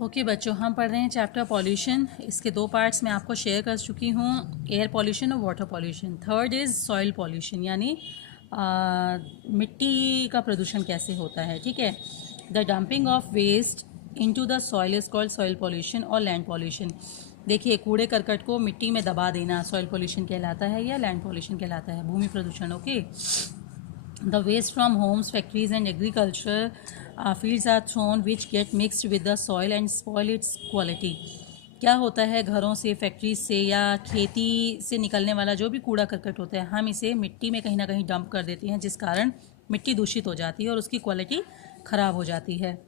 Okay बच्चों, हम पढ़ रहे हैं चैप्टर पॉल्यूशन। इसके दो पार्ट्स मैं आपको शेयर कर चुकी हूँ, एयर पॉल्यूशन और water pollution. Third is soil pollution, यानी मिट्टी का प्रदूषण कैसे होता है। ठीक है, the dumping of waste into the soil is called soil pollution और लैंड पॉल्यूशन। देखिए, कूड़े करकट को मिट्टी में दबा देना सॉइल पॉल्यूशन कहलाता है या लैंड पॉल्यूशन कहलाता है, भूमि प्रदूषण। Okay, the waste from homes, factories and agriculture fields are thrown which get mixed with the soil and spoil its quality। क्या होता है, घरों से, फैक्ट्रीज से या खेती से निकलने वाला जो भी कूड़ा करकट होता है, हम इसे मिट्टी में कहीं ना कहीं डंप कर देते हैं, जिस कारण मिट्टी दूषित हो जाती है और उसकी क्वालिटी ख़राब हो जाती है।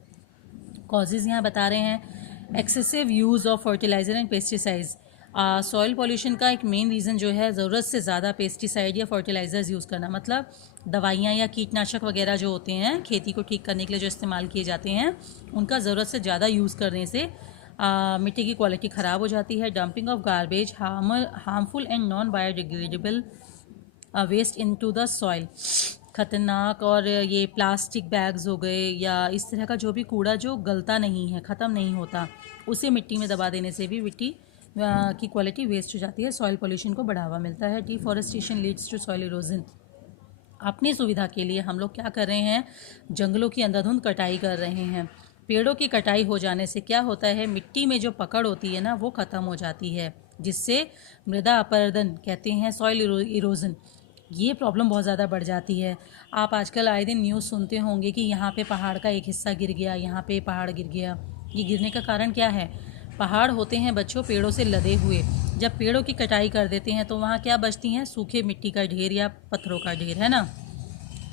कॉजेज़ यहाँ बता रहे हैं, excessive use of fertiliser and pesticides. Soil pollution का एक मेन रीज़न जो है ज़रूरत से ज़्यादा पेस्टिसाइड या फर्टिलाइज़र्स यूज़ करना, मतलब दवाइयाँ या कीटनाशक वगैरह जो होते हैं खेती को ठीक करने के लिए जो इस्तेमाल किए जाते हैं, उनका ज़रूरत से ज़्यादा यूज़ करने से मिट्टी की क्वालिटी ख़राब हो जाती है। Dumping of garbage, harmful and non biodegradable waste into the soil, ख़तरनाक, और ये प्लास्टिक बैग्स हो गए या इस तरह का जो भी कूड़ा जो गलता नहीं है, ख़त्म नहीं होता, उसे मिट्टी में दबा देने से भी मिट्टी की क्वालिटी वेस्ट हो जाती है, सॉइल पॉल्यूशन को बढ़ावा मिलता है। Deforestation leads to soil erosion. अपनी सुविधा के लिए हम लोग क्या कर रहे हैं, जंगलों की अंधाधुंध कटाई कर रहे हैं। पेड़ों की कटाई हो जाने से क्या होता है, मिट्टी में जो पकड़ होती है ना, वो ख़त्म हो जाती है, जिससे मृदा अपरदन कहते हैं, सॉइल इरोजन, ये प्रॉब्लम बहुत ज़्यादा बढ़ जाती है। आप आजकल आए दिन न्यूज़ सुनते होंगे कि यहाँ पे पहाड़ का एक हिस्सा गिर गया, यहाँ पे पहाड़ गिर गया। ये गिरने का कारण क्या है, पहाड़ होते हैं बच्चों पेड़ों से लदे हुए। जब पेड़ों की कटाई कर देते हैं तो वहाँ क्या बचती हैं, सूखे मिट्टी का ढेर या पत्थरों का ढेर, है ना।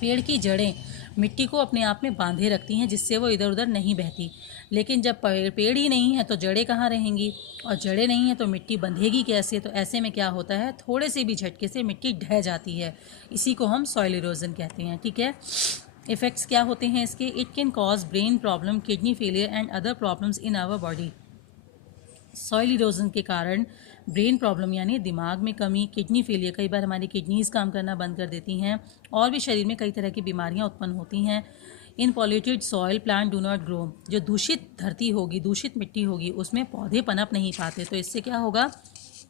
पेड़ की जड़ें मिट्टी को अपने आप में बांधे रखती हैं, जिससे वो इधर उधर नहीं बहती। लेकिन जब पेड़ ही नहीं है तो जड़ें कहाँ रहेंगी, और जड़ें नहीं है तो मिट्टी बंधेगी कैसे। तो ऐसे में क्या होता है, थोड़े से भी झटके से मिट्टी ढह जाती है। इसी को हम सॉइल इरोजन कहते हैं। ठीक है, इफ़ेक्ट्स क्या होते हैं इसके, it can cause brain problem, kidney failure and other problems in our body. Soil erosion के कारण ब्रेन प्रॉब्लम यानी दिमाग में कमी, किडनी फेलियर, कई बार हमारी किडनीज़ काम करना बंद कर देती हैं, और भी शरीर में कई तरह की बीमारियां उत्पन्न होती हैं। इन polluted soil plant do not grow. जो दूषित धरती होगी, दूषित मिट्टी होगी, उसमें पौधे पनप नहीं पाते, तो इससे क्या होगा,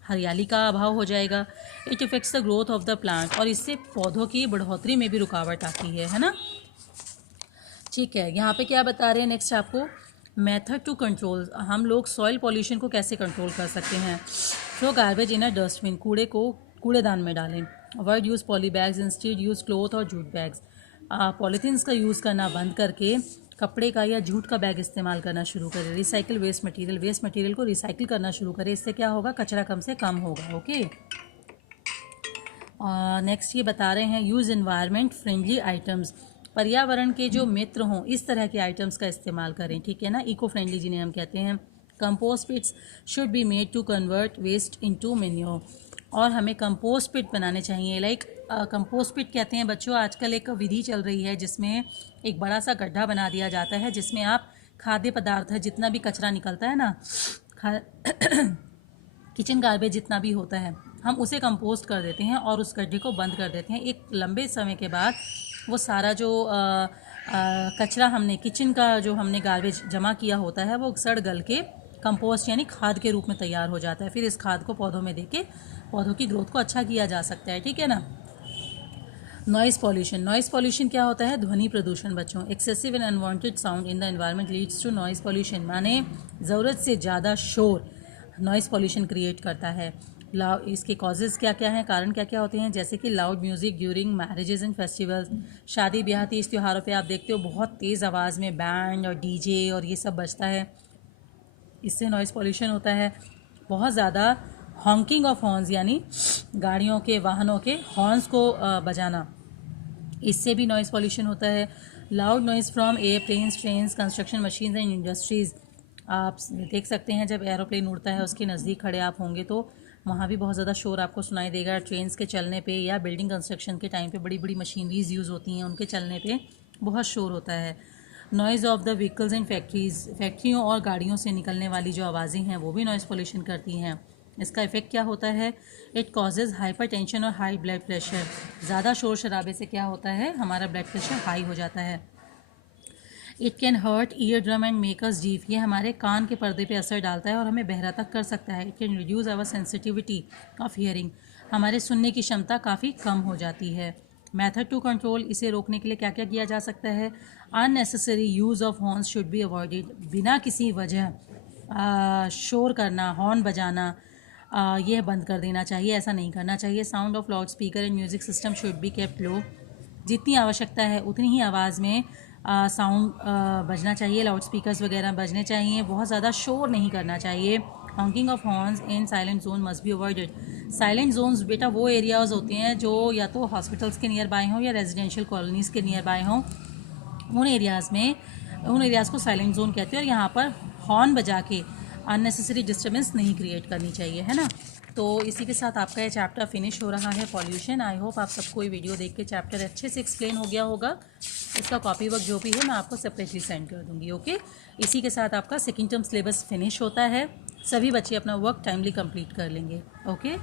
हरियाली का अभाव हो जाएगा। It effects the growth of the plant, और इससे पौधों की बढ़ोतरी में भी रुकावट आती है ना। ठीक है, यहाँ पे क्या बता रहे हैं नेक्स्ट आपको, मेथड टू कंट्रोल, हम लोग सॉइल पॉल्यूशन को कैसे कंट्रोल कर सकते हैं। Throw garbage in a dustbin, कूड़े को कूड़ेदान में डालें। Avoid use poly bags, instead use cloth और जूट बैग्स। पॉलीथीन्स का यूज़ करना बंद करके कपड़े का या जूट का बैग इस्तेमाल करना शुरू करें। रिसाइकिल वेस्ट मटेरियल को रिसाइकिल करना शुरू करें, इससे क्या होगा, कचरा कम से कम होगा। ओके, नेक्स्ट ये बता रहे हैं, यूज़ एनवायरनमेंट फ्रेंडली आइटम्स, पर्यावरण के जो मित्र हों इस तरह के आइटम्स का इस्तेमाल करें। ठीक है ना, इको फ्रेंडली जिन्हें हम कहते हैं। Compost pits should be made to convert waste into manure, और हमें कंपोस्ट पिट बनाने चाहिए। लाइक कंपोस्ट पिट कहते हैं बच्चों, आजकल एक विधि चल रही है जिसमें एक बड़ा सा गड्ढा बना दिया जाता है, जिसमें आप खाद्य पदार्थ है, जितना भी कचरा निकलता है ना, किचन गार्बेज जितना भी होता है, हम उसे कंपोस्ट कर देते हैं और उस गड्ढे को बंद कर देते हैं। एक लंबे समय के बाद वो सारा जो कचरा हमने किचन का जो हमने गार्बेज जमा किया होता है, वो सड़ गल के कंपोस्ट यानी खाद के रूप में तैयार हो जाता है। फिर इस खाद को पौधों में देके पौधों की ग्रोथ को अच्छा किया जा सकता है। ठीक है ना। नॉइज़ पॉल्यूशन क्या होता है, ध्वनि प्रदूषण बच्चों। Excessive and unwanted sound in the environment leads to noise pollution, माने ज़रूरत से ज़्यादा शोर नॉइज़ पॉल्यूशन क्रिएट करता है। इसके कॉजेज़ क्या क्या हैं, कारण क्या क्या होते हैं, जैसे कि loud music during marriages and festivals, शादी ब्याह तीज त्योहारों पे आप देखते हो बहुत तेज़ आवाज़ में बैंड और डीजे और ये सब बजता है, इससे नॉइज़ पॉल्यूशन होता है। बहुत ज़्यादा हॉन्किंग ऑफ हॉर्न्स यानी गाड़ियों के, वाहनों के हॉर्न्स को बजाना, इससे भी नॉइज़ पॉल्यूशन होता है। Loud noise from airplanes, trains, construction machines and industries, आप देख सकते हैं जब एरोप्लेन उड़ता है उसके नज़दीक खड़े आप होंगे तो वहाँ भी बहुत ज़्यादा शोर आपको सुनाई देगा। ट्रेन्स के चलने पे या बिल्डिंग कंस्ट्रक्शन के टाइम पे बड़ी बड़ी मशीनरीज यूज़ होती हैं, उनके चलने पे बहुत शोर होता है। Noise of the vehicles and factories, फैक्ट्रियों और गाड़ियों से निकलने वाली जो आवाज़ें हैं वो भी नॉइज़ पॉल्यूशन करती हैं। इसका इफ़ेक्ट क्या होता है, इट कॉजेज़ हाइपर टेंशन और हाई ब्लड प्रेशर। ज़्यादा शोर शराबे से क्या होता है, हमारा ब्लड प्रेशर हाई हो जाता है। It can hurt ear drum and make us deaf, ये हमारे कान के पर्दे पे असर डालता है और हमें बहरा तक कर सकता है। It can reduce our sensitivity of hearing, हमारे सुनने की क्षमता काफ़ी कम हो जाती है। मेथड टू कंट्रोल, इसे रोकने के लिए क्या क्या किया जा सकता है? Unnecessary use of horns should be avoided, बिना किसी वजह शोर करना, हॉर्न बजाना यह बंद कर देना चाहिए, ऐसा नहीं करना चाहिए। Sound of loud speaker and music system should be kept low, जितनी आवश्यकता है उतनी ही आवाज़ में साउंड बजना चाहिए, लाउड स्पीकर्स वगैरह बजने चाहिए, बहुत ज़्यादा शोर नहीं करना चाहिए। Honking of horns in silent zone must be avoided, silent zones बेटा वो एरियाज़ होते हैं जो या तो हॉस्पिटल्स के नियर बाय हों या रेजिडेंशियल कॉलोनीज़ के नियर बाय हों, उन एरियाज़ को साइलेंट जोन कहते हैं और यहाँ पर हॉर्न बजा के अननेसेसरी डिस्टर्बेंस नहीं क्रिएट करनी चाहिए, है ना। तो इसी के साथ आपका ये चैप्टर फिनिश हो रहा है पॉल्यूशन। आई होप आप सबको ये वीडियो देख के चैप्टर अच्छे से एक्सप्लेन हो गया होगा। इसका कॉपी वर्क जो भी है मैं आपको सेपरेटली सेंड कर दूँगी, ओके। इसी के साथ आपका सेकेंड टर्म सिलेबस फिनिश होता है। सभी बच्चे अपना वर्क टाइमली कंप्लीट कर लेंगे, ओके।